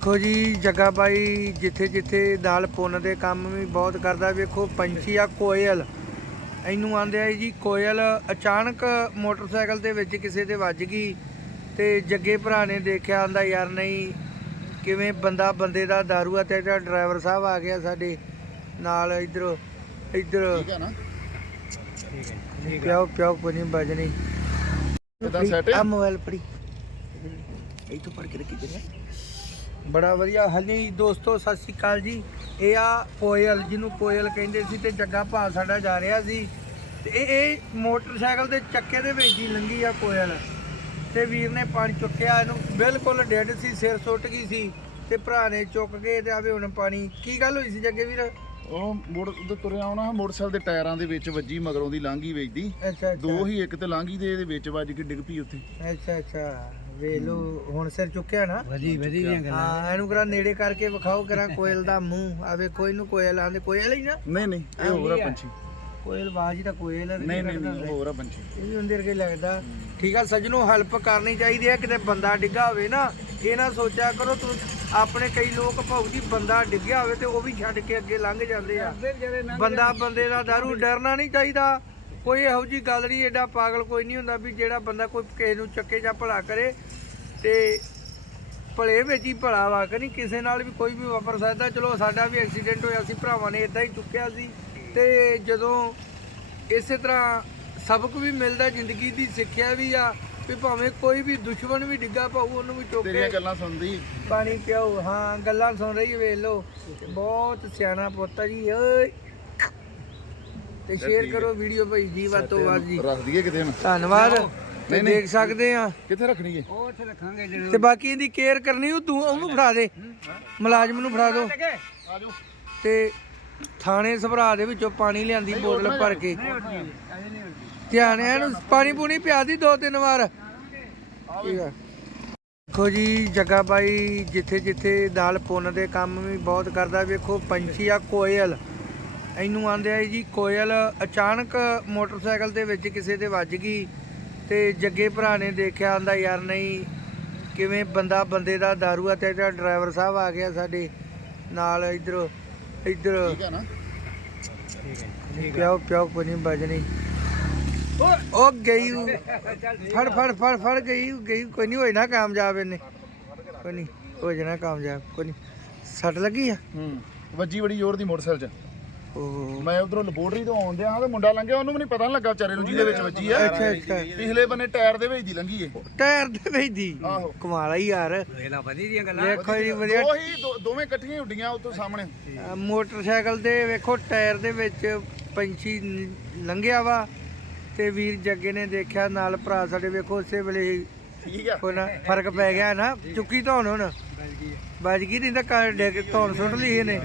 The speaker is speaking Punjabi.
ਦੇਖੋ ਜੀ ਜੱਗਾ ਬਾਈ ਜਿੱਥੇ ਜਿੱਥੇ ਨਾਲ ਪੁੰਨ ਦੇ ਕੰਮ ਵੀ ਬਹੁਤ ਕਰਦਾ ਵੇਖੋ ਪੰਛੀ ਆ ਕੋਇਲ। ਇਹਨੂੰ ਆਂਦੇ ਆ ਜੀ ਕੋਇਲ ਅਚਾਨਕ ਮੋਟਰਸਾਈਕਲ ਦੇ ਵਿੱਚ ਕਿਸੇ ਦੇ ਵੱਜ ਗਈ ਤੇ ਜੱਗੇ ਭਰਾ ਨੇ ਦੇਖਿਆ ਆਂਦਾ ਯਾਰ ਨਹੀਂ ਕਿਵੇਂ ਬੰਦਾ ਬੰਦੇ ਦਾ ਦਾਰੂ ਆ ਤੇ ਡਰਾਈਵਰ ਸਾਹਿਬ ਆ ਗਿਆ ਸਾਡੇ ਨਾਲ ਇਧਰ ਇਧਰ। ਠੀਕ ਹੈ ਨਾ? ਪਿਓ ਪਿਓ ਕੋਈ ਬਜਣੀ ਕਿਦਾਂ ਸੈਟ ਆ ਮੋਬਾਈਲ ਪੜੀ ਇਹ ਤੋਂ ਪੜ ਕੇ ਰੱਖੀ ਜਨੇ ਬੜਾ ਵਧੀਆ। ਹਾਂਜੀ ਦੋਸਤੋ, ਸਤਿ ਸ਼੍ਰੀ ਅਕਾਲ ਜੀ। ਇਹ ਆ ਕੋਇਲ ਜਿਹਨੂੰ ਕੋਇਲ ਕਹਿੰਦੇ ਸੀ ਤੇ ਜੱਗਾ ਭਾ ਸਾਡਾ ਜਾ ਰਿਹਾ ਸੀ। ਤੇ ਇਹ ਇਹ ਮੋਟਰਸਾਈਕਲ ਦੇ ਚੱਕੇ ਦੇ ਵਿੱਚ ਹੀ ਲੰਗੀ ਆ ਕੋਇਲ ਤੇ ਵੀਰ ਨੇ ਪਾਣੀ ਚੁੱਕਿਆ ਇਹਨੂੰ। ਬਿਲਕੁਲ ਡੈਡ ਸੀ, ਸਿਰ ਸੁੱਟ ਗਈ ਸੀ ਤੇ ਭਰਾ ਨੇ ਚੁੱਕ ਕੇ ਤੇ ਆਵੇ ਹੁਣ ਪਾਣੀ। ਕੀ ਗੱਲ ਹੋਈ ਸੀ ਜੱਗੇ ਵੀਰ? ਉਹ ਮੋੜ ਉਧਰ ਤੁਰਿਆ ਆਉਣਾ ਮੋਟਰਸਾਈਕਲ ਦੇ ਟਾਇਰਾਂ ਦੇ ਵਿੱਚ ਵੱਜੀ ਮਗਰੋਂ ਦੀ ਲਾਂਘੀ ਵੇਚਦੀ ਅੱਛਾ ਦੋ ਹੀ ਇੱਕ ਤੇ ਲਾਂਘੀ ਦੇ ਇਹਦੇ ਵਿੱਚ ਵੱਜ ਕੇ ਡਿੱਗ ਪਈ ਉੱਥੇ। ਅੱਛਾ ਅੱਛਾ। ਵੇਖ ਲੋ ਹੁਣ ਸਿਰ ਚੁੱਕਿਆ ਨਾ? ਵਧੀ ਵਧੀ ਦੀਆਂ ਗੱਲਾਂ। ਹਾਂ ਇਹਨੂੰ ਕਰਾ ਨੇੜੇ ਕਰਕੇ ਵਿਖਾਓ ਕਰਾ ਕੋਇਲ ਦਾ ਮੂੰਹ। ਆਵੇ ਕੋਈ ਨੂੰ ਕੋਇਲ ਆਂਦੇ ਕੋਇਲ ਹੀ ਨਾ? ਨਹੀਂ ਨਹੀਂ ਇਹ ਹੋਰ ਆ ਪੰਛੀ। ਕੋਇਲ ਹੀ ਤਾਂ ਕੋਇਲ ਨਹੀਂ ਨਹੀਂ ਨਹੀਂ ਹੋਰ ਆ ਪੰਛੀ। ਇਹ ਵੀ ਹੁੰਦੇ ਵਰਗੇ ਲੱਗਦਾ। ਠੀਕ ਆ ਸੱਜਣੋ ਹੈਲਪ ਕਰਨੀ ਚਾਹੀਦੀ ਹੈ ਕਿਤੇ ਬੰਦਾ ਡਿੱਗਾ ਹੋਵੇ ਨਾ ਇਹ ਨਾ ਸੋਚਿਆ ਕਰੋ ਤੂੰ ਆਪਣੇ ਕਈ ਲੋਕ ਭਾਉ ਜੀ ਬੰਦਾ ਡਿੱਗਿਆ ਹੋਵੇ ਤੇ ਉਹ ਵੀ ਛੱਡ ਕੇ ਅੱਗੇ ਲੰਘ ਜਾਂਦੇ ਆ। ਬੰਦਾ ਬੰਦੇ ਦਾ ਦਾਰੂ ਡਰਨਾ ਨਹੀਂ ਚਾਹੀਦਾ। ਕੋਈ ਇਹੋ ਜੀ ਗੱਲ ਨਹੀਂ ਐਡਾ ਪਾਗਲ ਕੋਈ ਨਹੀਂ ਹੁੰਦਾ ਵੀ ਜਿਹੜਾ ਬੰਦਾ ਕੋਈ ਕਿਸੇ ਨੂੰ ਚੱਕੇ ਜਾਂ ਭਲਾ ਕਰੇ ਤੇ ਭਲੇ ਵਿੱਚ ਹੀ ਭਲਾ ਵਾ ਕਿ ਨਹੀਂ ਕਿਸੇ ਨਾਲ ਵੀ ਕੋਈ ਵੀ ਵਾਪਰ ਸਕਦਾ। ਚਲੋ ਸਾਡਾ ਵੀ ਐਕਸੀਡੈਂਟ ਹੋਇਆ ਸੀ ਭਰਾਵਾਂ ਨੇ ਇਦਾਂ ਹੀ ਚੁੱਕਿਆ ਸੀ ਤੇ ਜਦੋਂ ਇਸੇ ਤਰ੍ਹਾਂ ਸਬਕ ਵੀ ਮਿਲਦਾ ਜ਼ਿੰਦਗੀ ਦੀ ਸਿੱਖਿਆ ਵੀ ਆ ਵੀ ਭਾਵੇਂ ਕੋਈ ਵੀ ਦੁਸ਼ਮਣ ਵੀ ਡਿੱਗਾ ਪਾਉ ਉਹਨੂੰ ਵੀ ਚੁੱਕ ਤੇਰੀਆਂ ਕੇ ਗੱਲਾਂ ਸੁਣਦੀ। ਪਾਣੀ ਪਿਆਓ। ਹਾਂ ਗੱਲਾਂ ਸੁਣ ਰਹੀ ਵੇਖ ਤੇ ਬਹੁਤ ਸਿਆਣਾ ਪੁੱਤ ਆ ਜੀ ਓਏ। ਤੇ ਸ਼ੇਅਰ ਕਰੋ ਵੀਡੀਓ ਭਾਈ ਜੀ ਵੱਧ ਤੋਂ ਵੱਧ ਜੀ। ਰੱਖ ਦਈਏ ਕਿਤੇ ਹੁਣ। ਧੰਨਵਾਦ। ਤੇ ਨਹੀਂ। ਦੇਖ ਸਕਦੇ ਆ। ਕਿੱਥੇ ਰੱਖਣੀ ਹੈ? ਉਹ ਉੱਥੇ ਰੱਖਾਂਗੇ ਤੇ ਬਾਕੀ ਇਹਦੀ ਕੇਅਰ ਕਰਨੀ ਉਹ ਤੂੰ ਉਹਨੂੰ ਫੜਾ ਦੇ। ਮੁਲਾਜ਼ਮ ਨੂੰ ਫੜਾ ਦਿਓ ਆ ਜਾਓ ਤੇ ਥਾਣੇ ਸਭਰਾ ਦੇ ਵਿੱਚੋਂ ਪਾਣੀ ਲਿਆਂਦੀ ਬੋਤਲ ਭਰ ਕੇ। ਧਿਆਨ ਹੈ ਇਹਨੂੰ ਪਾਣੀ ਪੂਣੀ ਪਿਆ ਦੀ ਦੋ ਤਿੰਨ ਵਾਰ। ਠੀਕ ਦੇਖੋ ਜੀ ਜੱਗਾ ਬਾਈ ਜਿੱਥੇ ਜਿੱਥੇ ਨਾਲ ਪੁੰਨ ਦੇ ਕੰਮ ਵੀ ਬਹੁਤ ਕਰਦਾ ਵੇਖੋ ਪੰਛੀ ਆ ਕੋਇਲ। ਇਹਨੂੰ ਆਂਦੇ ਆ ਜੀ ਕੋਇਲ ਅਚਾਨਕ ਮੋਟਰਸਾਈਕਲ ਦੇ ਵਿੱਚ ਕਿਸੇ ਦੇ ਵੱਜ ਗਈ ਤੇ ਜੱਗੇ ਭਰਾ ਨੇ ਦੇਖਿਆ ਆਂਦਾ ਯਾਰ ਨਹੀਂ ਕਿਵੇਂ ਬੰਦਾ ਬੰਦੇ ਦਾ ਦਾਰੂ ਆ ਤੇ ਡਰਾਈਵਰ ਸਾਹਿਬ ਆ ਗਿਆ ਸਾਡੇ ਨਾਲ ਇਧਰ ਇਧਰ। ਠੀਕ ਹੈ ਨਾ। ਪਿਓ ਪਿਓ ਕੋਈ ਨਹੀਂ ਬਜਣੀ। ਉਹ ਗਈ। ਫੜ ਫੜ ਫੜ ਫੜ ਗਈ ਗਈ। ਕੋਈ ਨਹੀਂ ਹੋਈ ਨਾ ਕਾਮਯਾਬ ਇਹਨੇ। ਕੋਈ ਨਹੀਂ ਹੋ ਜਾਣਾ ਕਾਮਯਾਬ ਕੋਈ ਨਹੀਂ ਸੱਟ ਲੱਗੀ ਆ? ਹੂੰ ਵੱਜੀ ਬੜੀ ਜ਼ੋਰ ਦੀ ਮੋਟਰਸਾਈਕਲ 'ਚ। ਉਹ ਮੈਂ ਉਧਰੋਂ ਲੈਬੋਰਟਰੀ ਤੋਂ ਆਉਂਦਿਆਂ ਹਾਂ ਤੇ ਮੁੰਡਾ ਲੰਘਿਆ ਉਹਨੂੰ ਵੀ ਨਹੀਂ ਪਤਾ ਲੱਗਾ ਵਿਚਾਰੇ ਨੂੰ ਜਿਹਦੇ ਵਿੱਚ ਵੱਜੀ ਆ। ਅੱਛਾ ਅੱਛਾ। ਪਿਛਲੇ ਬੰਨੇ ਟਾਇਰ ਦੇ ਵਿੱਚ ਦੀ ਲੰਘੀ ਏ। ਟਾਇਰ ਦੇ ਵਿੱਚ ਦੀ? ਆਹੋ। ਕਮਾਲ ਆ ਯਾਰ। ਵੇਲਾ ਵਧੀ ਦੀਆਂ ਗੱਲਾਂ। ਵੇਖੋ ਜੀ ਵਧੀਆ। ਦੋ ਹੀ ਦੋ- ਦੋਵੇਂ ਇਕੱਠੀਆਂ ਹੀ ਉੱਡੀਆਂ ਉੱਤੋਂ ਸਾਹਮਣੇ। ਅ, ਮੋਟਰਸਾਈਕਲ ਦੇ ਵੇਖੋ ਟਾਇਰ ਦੇ ਵਿੱਚ ਪੰਛੀ ਨ- ਲੰਘਿਆ ਵਾ। ਤੇ ਵੀਰ ਜੱਗੇ ਨੇ ਦੇਖਿਆ ਨਾਲ ਭਰਾ ਸਾਡੇ ਵੇਖੋ ਉਸੇ ਵੇਲੇ ਹੀ ਠੀਕ ਆ। ਕੋਈ ਨਾ ਫ਼ਰਕ ਪੈ ਗਿਆ ਨਾ ਚੁੱਕੀ ਧੌਣ ਹੁਣ। ਵੱਜ ਗਈ ਨਹੀਂ ਤਾਂ ਘਰ ਡਿੱਗ ਧੌਣ ਸੁੱਟ ਲਈ ਇਹਨੇ।